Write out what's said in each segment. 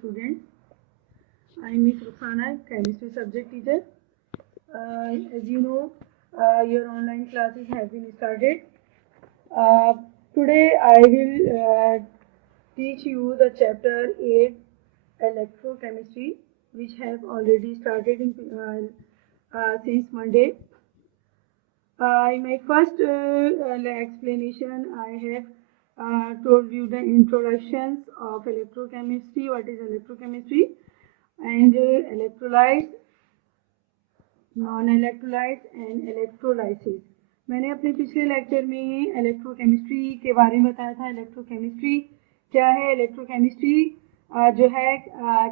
students. I am Miss Rukhsana, chemistry subject teacher. As you know, your online classes have been started. Today I will teach you the chapter 8 electrochemistry, which have already started since Monday. In my first explanation, I have told you the introductions of electrochemistry, what is electrochemistry, and electrolytes, non-electrolytes and electrolysis. मैंने अपने पिछले lecture में electrochemistry के बारे में बताया था. Electrochemistry क्या है? इलेक्ट्रोकेमिस्ट्री जो है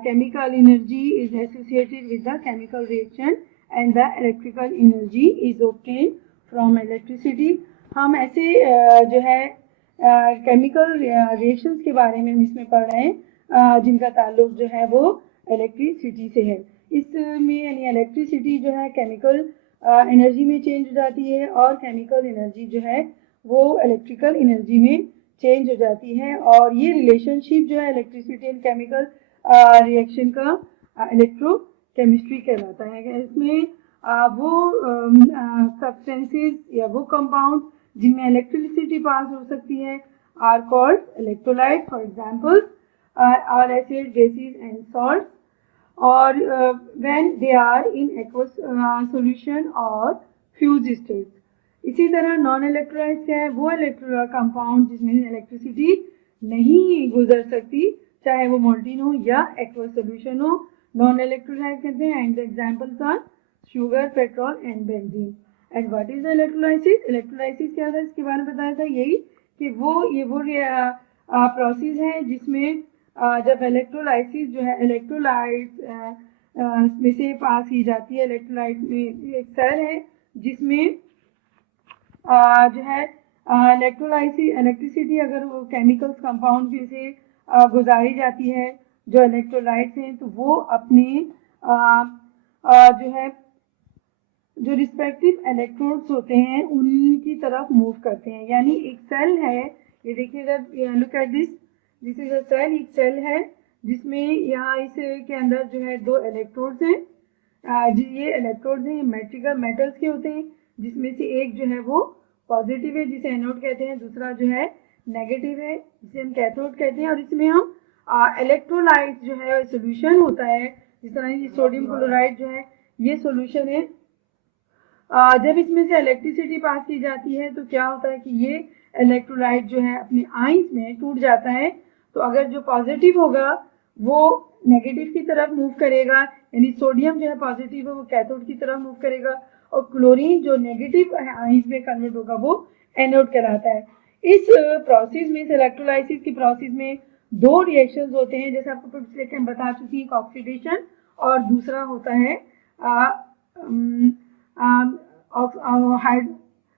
chemical energy is associated with the chemical reaction and the electrical energy is obtain from electricity. हम ऐसे जो है केमिकल रिएक्शंस के बारे में हम इसमें पढ़ रहे हैं जिनका ताल्लुक जो है वो इलेक्ट्रिसिटी से है. इसमें यानी इलेक्ट्रिसिटी जो है केमिकल एनर्जी में चेंज हो जाती है और केमिकल एनर्जी जो है वो इलेक्ट्रिकल एनर्जी में चेंज हो जाती है. और ये रिलेशनशिप जो है इलेक्ट्रिसिटी एंड केमिकल रिएक्शन का इलेक्ट्रोकेमिस्ट्री कहलाता है. इसमें वो सब्सटेंसेस या वो कंपाउंड जिनमें इलेक्ट्रिसिटी पास हो सकती है are called electrolyte. For example all acid, bases and salt, और when they are in aqueous solution or fused state. इसी तरह नॉन इलेक्ट्रोलाइट क्या है? वो कंपाउंड जिसमें इलेक्ट्रिसिटी नहीं गुजर सकती, चाहे वो मोल्टिन हो या एक्वस सॉल्यूशन हो, नॉन इलेक्ट्रोलाइट कहते हैं. And the examples are sugar, petrol and benzene. And what is the electrolysis? Electrolysis क्या था इसके बारे में बताया था, यही कि वो प्रोसेस है जिसमें जब इलेक्ट्रोलाइसिस जो है इलेक्ट्रोलाइट में से पास की जाती है. इलेक्ट्रोलाइट में एक सेल है जिसमें जो है इलेक्ट्रिसिटी अगर वो केमिकल्स कंपाउंड में से गुजारी जाती है जो इलेक्ट्रोलाइट्स हैं, तो वो अपने जो है जो रिस्पेक्टिव इलेक्ट्रोड्स होते हैं उनकी तरफ मूव करते हैं. यानी एक सेल है, ये देखिएगा, look at this is a cell. एक सेल है जिसमें यहाँ इसके अंदर जो है दो इलेक्ट्रोड्स हैं. ये इलेक्ट्रोड्स हैं मेटल्स के होते हैं, जिसमें से एक जो है वो पॉजिटिव है जिसे एनोड कहते हैं, दूसरा जो है नेगेटिव है जिसे हम कैथोड कहते हैं. और इसमें हम इलेक्ट्रोलाइट जो है सोल्यूशन होता है, जिस तरह सोडियम क्लोराइड जो है ये सोल्यूशन है. जब इसमें से इलेक्ट्रिसिटी पास की जाती है तो क्या होता है कि ये इलेक्ट्रोलाइट जो है अपने आयंस में टूट जाता है. तो अगर जो पॉजिटिव होगा वो नेगेटिव की तरफ मूव करेगा, यानी सोडियम जो है पॉजिटिव है वो कैथोड की तरफ मूव करेगा, और क्लोरीन जो नेगेटिव आयंस में कन्वर्ट होगा वो एनोड कहलाता है. इस प्रोसेस में, इस इलेक्ट्रोलाइसिस की प्रोसेस में दो रिएक्शंस होते हैं, जैसे आपको पिछले बता चुकी है, ऑक्सीडेशन और दूसरा होता है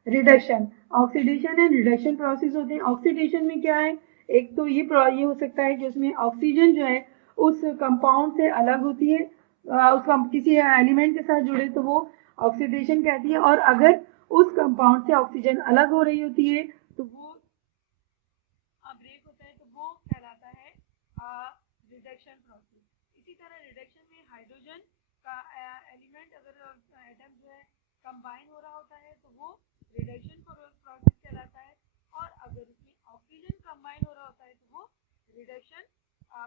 reduction. Oxidation and reduction process होते हैं. ऑक्सीडेशन में क्या है? एक तो ये हो सकता है कि उसमें ऑक्सीजन जो है उस कंपाउंड से अलग होती है, उसका किसी एलिमेंट के साथ जुड़े तो वो ऑक्सीडेशन कहती है. और अगर उस कंपाउंड से ऑक्सीजन अलग हो रही होती है तो वो ब्रेक होता है, तो वो कहलाता है रिडक्शन प्रोसेस. इसी तरह रिडक्शन में हाइड्रोजन का एलिमेंट अगर एटम जो है कंबाइन हो रहा होता है तो वो रिडक्शन प्रोसेस कहलाता है, और अगर उसमें ऑक्सीजन कंबाइन हो रहा होता है तो वो रिडक्शन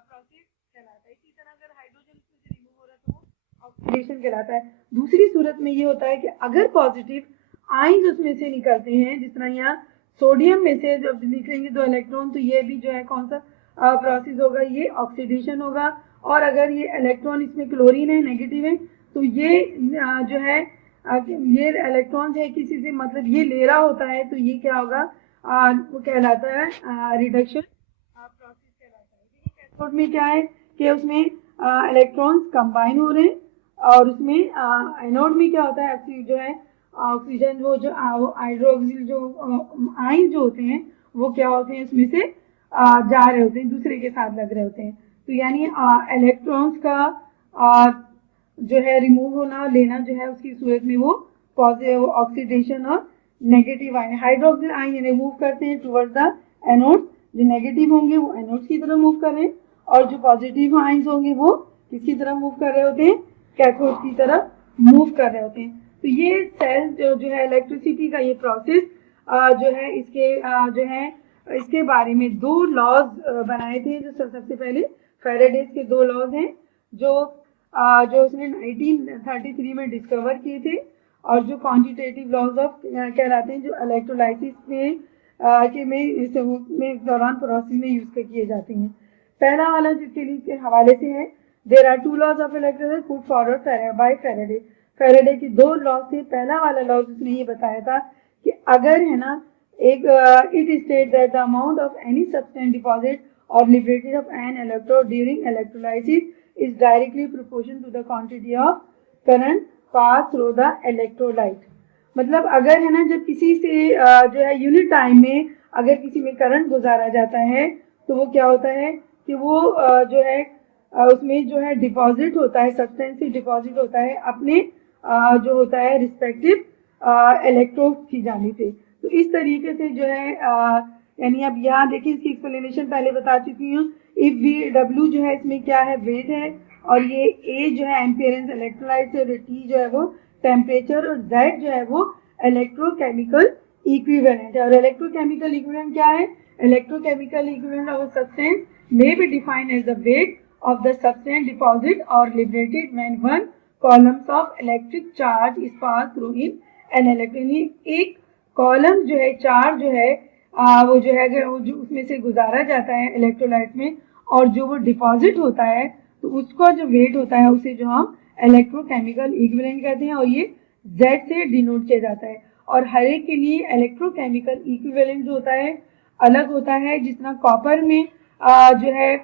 प्रोसेस कहलाता है. इसी तरह अगर हाइड्रोजन उसमें से रिमूव हो रहा है तो वो ऑक्सीडेशन कहलाता है. दूसरी सूरत में ये होता है कि अगर पॉजिटिव आयंस उसमें से निकलते हैं, जिस तरह यहाँ सोडियम में से जब निकलेंगे दो इलेक्ट्रॉन, तो ये भी जो है कौन सा प्रोसेस होगा? ये ऑक्सीडेशन होगा. और अगर ये इलेक्ट्रॉन, इसमें क्लोरीन है, नेगेटिव है, तो ये जो है ये इलेक्ट्रॉन है किसी से, मतलब ये ले रहा होता है, तो ये क्या होगा? वो कहलाता है रिडक्शन प्रोसेस कहलाता है. कैथोड में क्या है कि उसमें इलेक्ट्रॉन्स कंबाइन हो रहे हैं, और उसमें एनोड में क्या होता है, जो है ऑक्सीजन वो जो हाइड्रोक्सिल जो आयन जो होते हैं वो क्या होते हैं, उसमें से जा रहे होते हैं, दूसरे के साथ लग रहे होते हैं. तो यानी इलेक्ट्रॉन्स का जो है रिमूव होना लेना जो है उसकी सूरत में वो पॉजिटिव ऑक्सीडेशन और negative ion, hydroxyl ion remove करते हैं टुवर्ड्स द एनोड. जो नेगेटिव होंगे वो एनोड्स की तरफ मूव कर रहे हैं, और जो पॉजिटिव आयंस होंगे वो किसकी तरफ मूव कर रहे होते हैं, कैथोड की तरफ मूव कर रहे होते हैं। तो ये सेल जो है इलेक्ट्रिसिटी का ये प्रोसेस जो है इसके जो है इसके बारे में दो लॉज बनाए थे। जो सबसे पहले फैराडेज के दो लॉज हैं जो जो उसने 1933 में डिस्कवर किए थे, और जो क्वांटिटेटिव लॉज ऑफ कहलाते हैं, जो इलेक्ट्रोलाइसिस में में दौरान प्रोसेस में यूज किए जाते हैं। पहला वाला जिसके लिए के हवाले से है, there are two laws of electricity put forward by Faraday. Faraday की दो लॉज थे। पहला वाला लॉज उसने ये बताया था कि अगर है ना एक it state that the amount of any substance deposit or liberated of an electrode during electrolysis is directly proportional to the quantity of current pass through the electrolyte. मतलब अगर है ना जब किसी से जो है यूनिट टाइम में अगर किसी में करंट गुजारा जाता है तो वो क्या होता है कि वो जो है उसमें जो है डिपॉजिट होता है, सब्सटेंस डिपॉजिट होता है अपने जो होता है रिस्पेक्टिव इलेक्ट्रोड की जानिब से। तो इस तरीके से जो है यानी अब यहाँ देखिए इसकी एक्सप्लेनेशन पहले बता चुकी हूँ। इफ वी डब्ल्यू जो है इसमें क्या है, वेट है, और ये ए जो है एम्पियरेंस इलेक्ट्रोलाइट से, और टी जो है वो टेम्परेचर, और जेड जो है वो इलेक्ट्रोकेमिकल इक्विवेलेंट है। और इलेक्ट्रोकेमिकल इक्विवेलेंट क्या है, electrochemical equivalent of a substance may be defined as the weight of the substance deposit or liberated when one columns of electric charge is passed through in an electron। एक column जो है charge जो है वो जो है अगर वो जो उसमें से गुजारा जाता है इलेक्ट्रोलाइट में, और जो वो डिपॉजिट होता है तो उसका जो वेट होता है उसे जो हम इलेक्ट्रोकेमिकल इक्विवेलेंट कहते हैं, और ये Z से डिनोट किया जाता है। और हर एक के लिए इलेक्ट्रोकेमिकल इक्विवेलेंट जो होता है अलग होता है। जितना कॉपर में जो है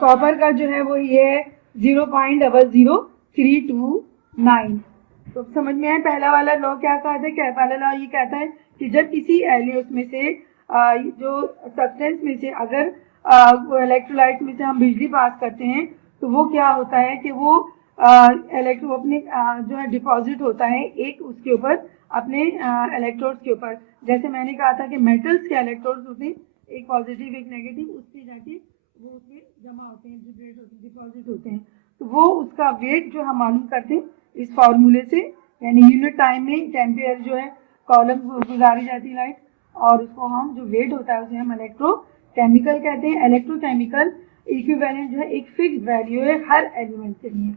कॉपर का जो है वो ये है 0.00329। तो समझ में आए पहला वाला लॉ क्या कहता है, क्या पहला लॉ ये कहता है कि जब किसी एलिमेंट में से जो सब्सटेंस में से अगर इलेक्ट्रोलाइट में से हम बिजली पास करते हैं तो वो क्या होता है कि वो इलेक्ट्रो अपने जो है डिपॉजिट होता है एक उसके ऊपर अपने इलेक्ट्रोड्स के ऊपर। जैसे मैंने कहा था कि मेटल्स के इलेक्ट्रोड्स होते हैं, एक पॉजिटिव एक नेगेटिव, उससे जाके वो उसमें जमा होते हैं, डिपॉजिट होते हैं। तो वो उसका वेट जो हम मालूम करते हैं इस फार्मूले से, यानी यूनिट टाइम में टेम्पियर जो है कॉलम गुजारी जाती है लाइट, और उसको हम जो वेट होता है उसे हम इलेक्ट्रोकेमिकल कहते हैं। इलेक्ट्रोकेमिकल इक्विवेलेंट जो है एक फिक्स वैल्यू है हर एलिमेंट के लिए।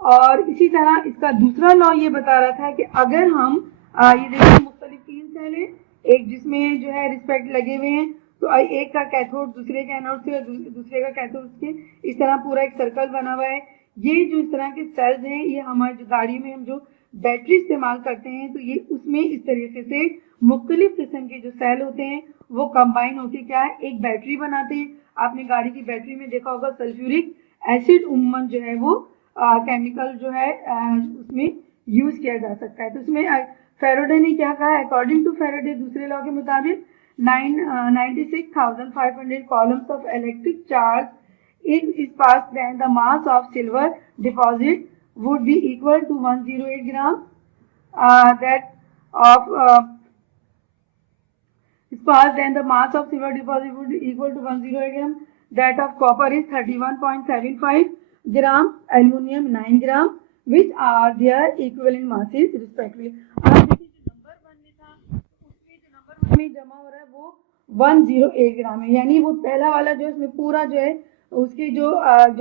और इसी तरह इसका दूसरा लॉ ये बता रहा था कि अगर हम ये देखिए मुख्तलिफ तीन सेल हैं, एक जिसमें जो है रिस्पेक्ट लगे हुए हैं, तो एक का कैथोड दूसरे के एनोड से, दूसरे का कैथोड से, इस तरह पूरा एक सर्कल बना हुआ है। ये जो इस तरह के सेल्स हैं ये हमारी जो गाड़ी में हम जो बैटरी इस्तेमाल करते हैं तो ये उसमें इस तरीके से मुख्तलिफ किस्म के जो सेल होते हैं वो कंबाइन होकर क्या है एक बैटरी बनाते हैं। आपने गाड़ी की बैटरी में देखा होगा सल्फ्यूरिक एसिड उम्मन जो है वो केमिकल जो है उसमें यूज किया जा सकता है। तो उसमें फैराडे ने क्या कहा, अकॉर्डिंग टू फैराडे दूसरे लॉ के मुताबिक 96,500 columns of electric charge in is passed, then the mass of silver deposit would be equal to 108 gram, that of is passed, then the mass of silver deposit would be equal to 108 gram, that of copper is 31.75 gram, aluminium 9 gram, which are their equivalent masses respectively। में जमा हो रहा है वो 108 ग्राम है, यानी वो पहला वाला जो इसमें पूरा जो है उसके जो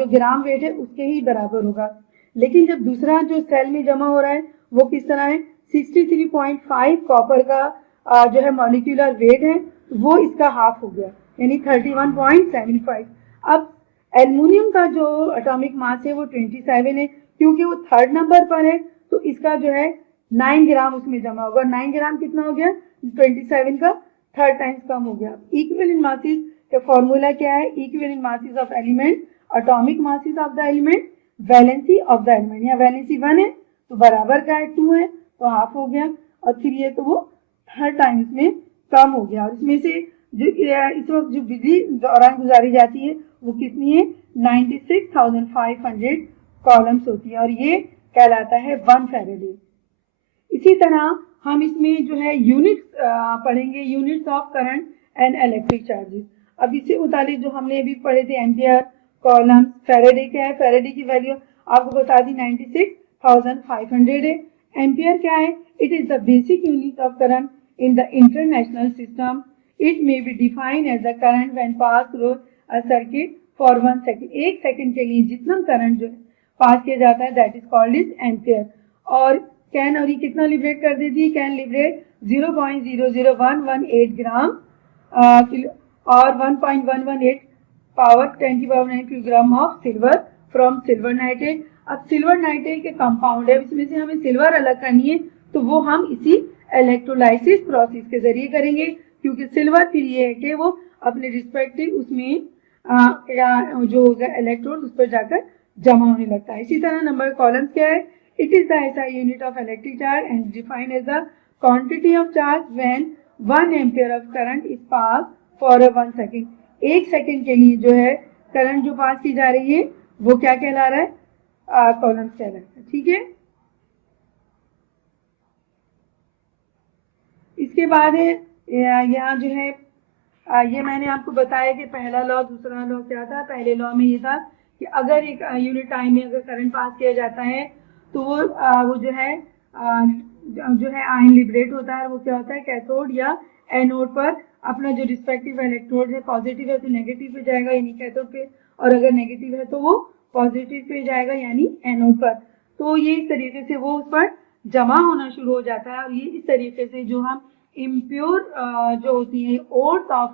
ग्राम वेट है उसके ही बराबर होगा। लेकिन जब दूसरा जो सेल में जमा हो रहा है वो किस तरह है, 63.5 कॉपर का जो है मॉलिक्यूलर वेट है वो इसका हाफ हो गया, यानी 31.75। अब एल्युमिनियम का जो एटॉमिक मास है वो 27 है, क्योंकि वो थर्ड नंबर पर है तो इसका जो है 9 ग्राम उसमें जमा होगा। 9 ग्राम कितना हो गया, 27 का थर्ड टाइम्स कम हो गया। इक्विवेलेंट मासेस का फॉर्मूला क्या है, equivalent masses of element, atomic masses of the element, valency of the element. यहाँ वैलेंसी 1 है तो बराबर का है 2 है तो हाफ हो गया, और 3 है तो वो थर्ड टाइम्स में कम हो गया। और इसमें से जो इस वक्त जो बिजली दौरान गुजारी जाती है वो कितनी है, 96,500 कॉलम्स होती है, और ये कहलाता है 1 फैराडे। इसी तरह हम इसमें जो है यूनिट्स पढ़ेंगे, units of current and electric charges. अब इससे मुतालिक जो हमने अभी पढ़े थे एम्पियर, कॉलम, फैराडे क्या है, फैराडे की वैल्यू आपको बता दी 96,500 है। एम्पियर क्या है, it is the basic unit of current in the international system. It may be defined as the current when pass through a circuit for 1 second. 1 second के लिए जितना करंट जो है पास किया जाता है that is called is ampere. और can और ये कितना लिबरेट कर देती है, कैन लिबरेट 0.00118 ग्राम और 1.118 पावर 10 की power 9 kilogram of silver from silver nitrate. अब सिल्वर नाइट्रेट के कंपाउंड है, इसमें से हमें सिल्वर अलग करनी है तो वो हम इसी इलेक्ट्रोलाइसिस प्रोसेस के जरिए करेंगे, क्योंकि सिल्वर फिर ये है कि वो अपने रिस्पेक्टिव उसमें जो होगा इलेक्ट्रोड उस पर जाकर जमा होने लगता है। इसी तरह नंबर कॉलम्स क्या है, it is the SI unit of electric charge and defined as the quantity of charge when 1 ampere of current is pass for 1 second. 1 second के लिए जो है करंट जो पास की जा रही है वो क्या कहला रहा है, कॉलम्स कहला रहा है। ठीक है, इसके बाद है यहाँ जो है ये मैंने आपको बताया कि पहला लॉ दूसरा लॉ क्या था। पहले लॉ में ये था कि अगर एक यूनिट टाइम में अगर करंट पास किया जाता है तो वो जो है आयन लिबरेट होता है। वो क्या होता है, कैथोड या एनोड पर अपना जो रिस्पेक्टिव इलेक्ट्रोड है, पॉजिटिव है तो नेगेटिव पे जाएगा यानी कैथोड पे, और अगर नेगेटिव है तो वो पॉजिटिव पे जाएगा यानी एनोड पर। तो ये इस तरीके से वो उस पर जमा होना शुरू हो जाता है। और ये इस तरीके से जो हम इम्प्योर जो होती है ओर्स ऑफ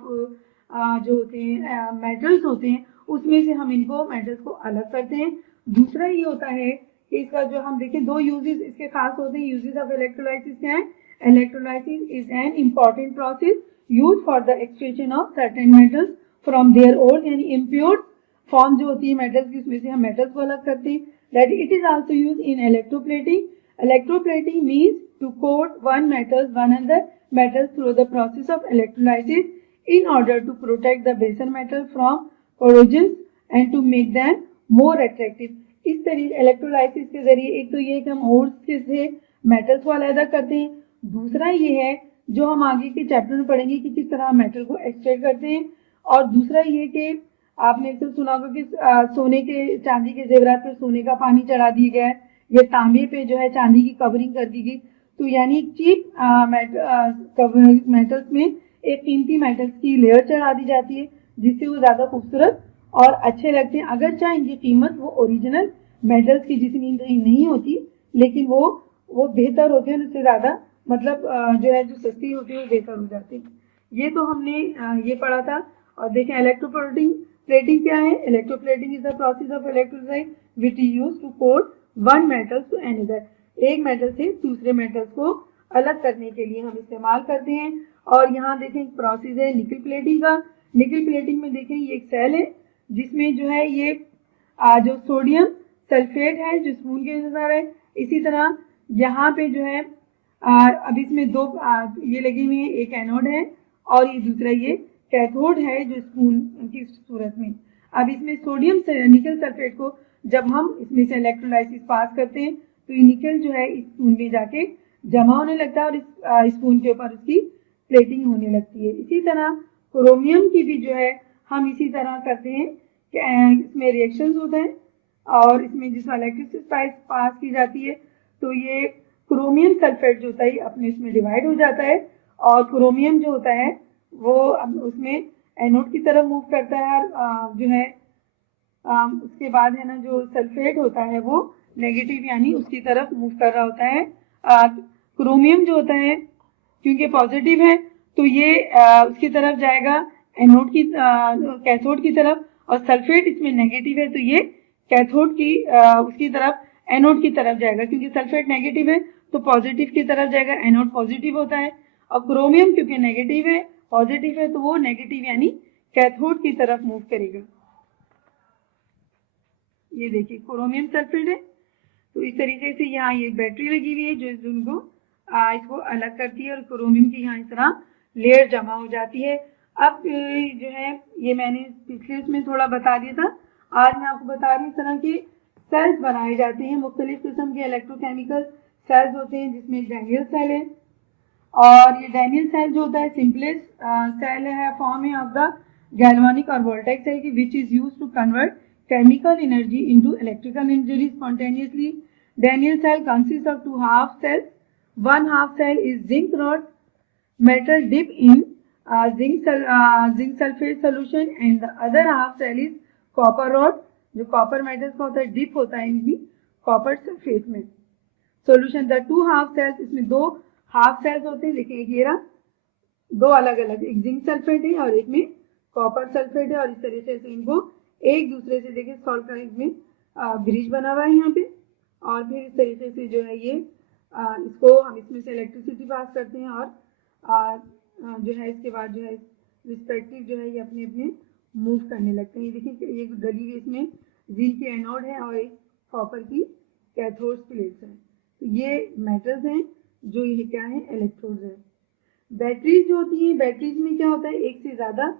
जो होते हैं मेटल्स होते हैं उसमें से हम इनको मेटल्स को अलग करते हैं। दूसरा ये होता है कि इसका जो हम देखें दो यूजेस इसके खास होते हैं। यूजेस ऑफ इलेक्ट्रोलाइसिस क्या है, electrolysis is an important process use for the extraction of certain metals from their ores, यानी इम्प्योर फॉर्म जो होती है मेटल्स की उसमें से हम मेटल्स को अलग करते हैं। That it is also use in electroplating. Electroplating means to coat one another metals through the process of electrolysis in order to protect the baser metal from corrosion and to make them more attractive। इस तरीके electrolysis के जरिए एक तो ये कि हम ores से मेटल्स को अलग करते हैं, दूसरा ये है जो हम आगे के चैप्टर में पढ़ेंगे कि किस तरह मेटल को एक्सट्रैक्ट करते हैं, और दूसरा ये कि आपने अक्सर सुना होगा कि सोने के चांदी के जेवरात पर सोने का पानी चढ़ा दिया गया है या तांबे पे जो है चांदी की कवरिंग कर दी गई। तो यानी चीप मेटल्स में एक कीमती मेटल्स की लेयर चढ़ा दी जाती है जिससे वो ज़्यादा खूबसूरत और अच्छे लगते हैं। अगर चाहे इनकी कीमत वो ओरिजिनल मेटल्स की जितनी नहीं होती, लेकिन वो बेहतर होते हैं, उससे ज़्यादा मतलब जो है जो सस्ती होती है वो बेहतर हो जाती है। ये तो हमने ये पढ़ा था। और देखें प्लेटिंग क्या है, electroplating is the process of electrolyte which is use to coat one metal to another. एक मेटल से दूसरे मेटल्स को अलग करने के लिए हम इस्तेमाल करते हैं। और यहाँ देखें एक प्रोसेस है निकल प्लेटिंग का। निकल प्लेटिंग में देखें ये एक सेल है जिसमें जो है ये जो सोडियम सल्फेट है जो स्पून के नजर है। इसी तरह यहाँ पे जो है अब इसमें दो ये लगी हुई है, एक एनोड है और ये दूसरा ये कैथोड है जो स्पून की सूरत में। अब इसमें सोडियम निकल सल्फेट को जब हम इसमें से इलेक्ट्रोलाइसिस पास करते हैं तो ये निकल जो है इस स्पून में जाके जमा होने लगता है और इस स्पून के ऊपर उसकी प्लेटिंग होने लगती है। इसी तरह क्रोमियम की भी जो है हम इसी तरह करते हैं कि इसमें रिएक्शंस होते हैं और इसमें जिसमें इलेक्ट्रिसिटी पास की जाती है तो ये क्रोमियम सल्फेट जो होता है अपने इसमें डिवाइड हो जाता है और क्रोमियम जो होता है वो उसमें एनोड की तरफ मूव करता है और जो है उसके बाद है ना जो सल्फेट होता है वो नेगेटिव यानी उसकी तरफ मूव कर रहा होता है। क्रोमियम जो होता है क्योंकि पॉजिटिव है तो ये उसकी तरफ जाएगा एनोड की कैथोड की तरफ, और सल्फेट इसमें नेगेटिव है तो ये कैथोड की उसकी तरफ एनोड की तरफ जाएगा। क्योंकि सल्फेट नेगेटिव है तो पॉजिटिव की तरफ जाएगा, एनोड पॉजिटिव होता है। और क्रोमियम क्योंकि नेगेटिव है पॉजिटिव है तो वो नेगेटिव यानी कैथोड की तरफ मूव करेगा। ये देखिए क्रोमियम सल्फेट है। तो इस तरीके से यहाँ ये बैटरी लगी हुई है जो इस दोनों को इसको अलग करती है और क्रोमियम की यहाँ इस तरह लेयर जमा हो जाती है। अब जो है ये मैंने पिछले उसमें थोड़ा बता दिया था, आज मैं आपको बता रही हूँ इस तरह के सेल्स बनाए जाते हैं। मुख्तलिफ किस्म के इलेक्ट्रोकेमिकल सेल्स होते हैं जिसमें डैनियल सेल है और ये डैनियल सेल जो होता है सिंपलेस्ट सेल है फॉर्म है of the galvanic or voltaic cell की which is used to convert chemical energy into electrical energy spontaneously. Daniell cell consists of two half cells. One half cell is zinc rod metal dip in zinc sulfate solution and the other half cell is copper rod. जो copper metals का होता है dip होता है इनकी copper sulphate में. Solution the two half cells, इसमें दो हाफ सेल्स होते हैं. देखिए एक ये रहा, दो अलग अलग, एक जिंक सल्फेट है और एक में कॉपर सल्फेट है और इस तरीके से इनको एक दूसरे से देखिए सॉल्व कर इसमें ब्रिज बना हुआ है यहाँ पे. और फिर इस तरीके से जो है ये इसको हम इसमें से इलेक्ट्रिसिटी पास करते हैं और जो है इसके बाद जो है रिस्पेक्टिव जो है ये अपने अपने मूव करने लगते हैं. देखिए ये गली हुई इसमें जिंक की एनोड है और एक कॉपर की कैथोड प्लेट्स है. तो ये मेटल्स हैं, जो ये क्या है इलेक्ट्रोड्स है. बैटरीज जो होती है, बैटरीज में क्या होता है एक से ज़्यादा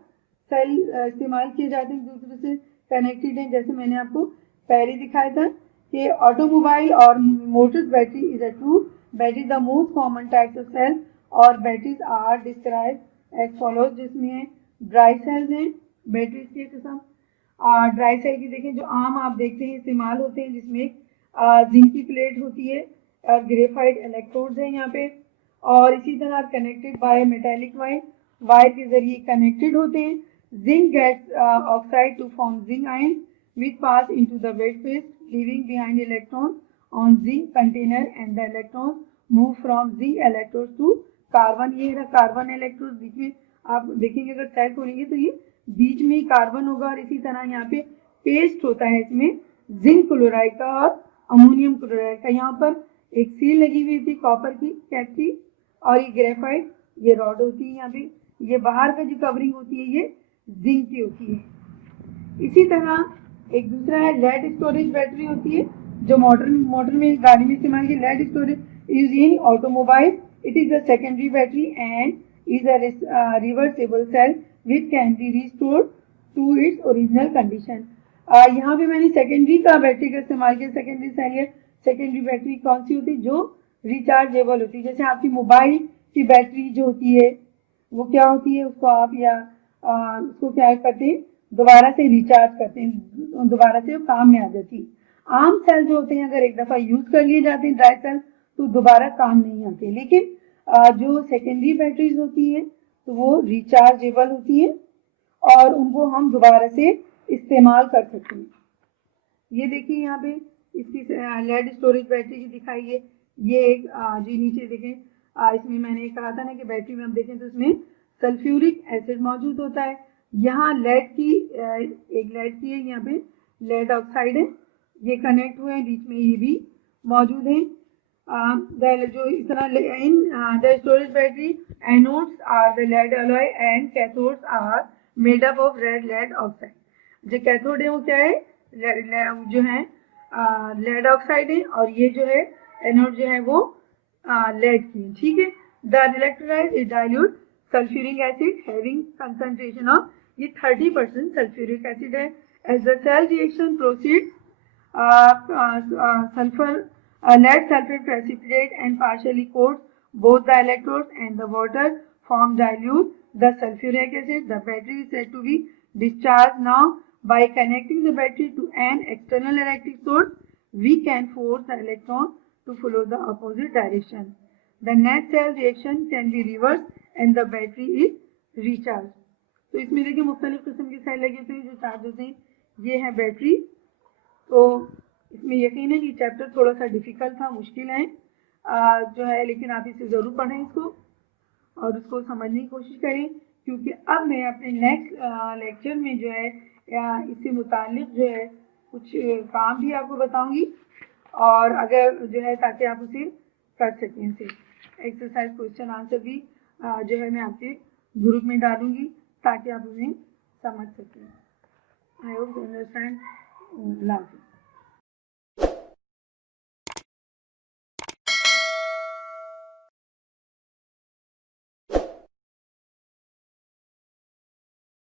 सेल इस्तेमाल किए जाते हैं, दूसरे से कनेक्टेड हैं. जैसे मैंने आपको पहले दिखाया था कि automobile or motors battery is a true battery the most common types of cell or batteries are describe as follows, जिसमें ड्राई सेल्स हैं बैटरीज के किस्म. ड्राई सेल की देखें जो आम आप देखते हैं इस्तेमाल होते हैं, जिसमें जिंक की प्लेट होती है और ग्रेफाइट इलेक्ट्रोड्स हैं यहाँ पे. और इसी तरह connected by metallic wire, wire के जरिए कनेक्टेड होते हैं. Zinc gets oxide to form zinc ion which pass into the wet phase leaving behind electrons on zinc container and the electrons move from zinc electrodes to carbon. ये रहा carbon electrode. बीच में आप देखेंगे अगर cell खोलेंगे तो ये बीच में कार्बन होगा और इसी तरह यहाँ पे पेस्ट होता है इसमें जिंक क्लोराइड का और अमोनियम क्लोराइड का. यहाँ पर एक सील लगी हुई थी कॉपर की कैप की और ये ग्रेफाइट ये रॉड होती है. यहाँ पे ये बाहर का जो कवरिंग होती है ये जिंक की होती है. इसी तरह एक दूसरा है लेड स्टोरेज बैटरी होती है, जो मोटर में गाड़ी में इस्तेमाल की. Lead storage is in automobile. It is a secondary battery and is a reversible cell which can be restored to its original condition. यहाँ पे मैंने सेकेंडरी का बैटरी का इस्तेमाल किया. सेकेंडरी सेल या सेकेंडरी बैटरी कौन सी होती है, जो रिचार्जेबल होती है. जैसे आपकी मोबाइल की बैटरी जो होती है वो क्या होती है, उसको आप या उसको क्या करते हैं दोबारा से रिचार्ज करते हैं, दोबारा से वो काम में आ जाती है. आम सेल जो होते हैं अगर एक दफ़ा यूज़ कर लिए जाते हैं ड्राई सेल तो दोबारा काम नहीं आते. लेकिन जो सेकेंडरी बैटरीज होती है तो वो रिचार्जेबल होती है और उनको हम दोबारा से इस्तेमाल कर सकते हैं. ये देखिए यहाँ पे इसकी लेड स्टोरेज बैटरी की दिखाई है. ये एक जो नीचे देखें इसमें मैंने कहा था ना कि बैटरी में हम देखें तो इसमें सल्फ्यूरिक एसिड मौजूद होता है. यहाँ लेड की एक लेड की है, यहाँ पे लेड ऑक्साइड है, ये कनेक्ट हुए हैं, बीच में ये भी मौजूद है. जो इस तरह in the storage battery anodes are the lead alloy and cathodes are made up of red lead oxide. जो कैथोड है वो क्या है जो है लेड ऑक्साइड है और ये जो है एनोड जो है वो लेड की. ठीक है. The electrolyte is dilute sulphuric acid having concentration of ये 30% सल्फ्यूरिक एसिड है. As the cell reaction proceed sulphur lead sulfate precipitate and partially coats both the electrodes and the water form dilute the sulfuric acid. The battery is said to be discharged. Now by connecting the battery to an external electric source we can force the electron to follow the opposite direction. The net cell reaction can be reversed and the battery is recharged. तो इसमें देखिए मुख्तलिफ किस्म के cell लगे होते हैं जो चार्ज होते हैं. ये है बैटरी. तो इसमें यकीनन ये चैप्टर थोड़ा सा डिफ़िकल्ट था, मुश्किल है जो है, लेकिन आप इसे ज़रूर पढ़ें इसको और उसको समझने की कोशिश करें, क्योंकि अब मैं अपने नेक्स्ट लेक्चर में जो है इससे मुताल्लिक़ जो है कुछ काम भी आपको बताऊंगी और अगर जो है ताकि आप उसे कर सकें. इसे एक्सरसाइज क्वेश्चन आंसर भी जो है मैं आपके ग्रुप में डालूंगी ताकि आप उन्हें समझ सकें. I hope you understand.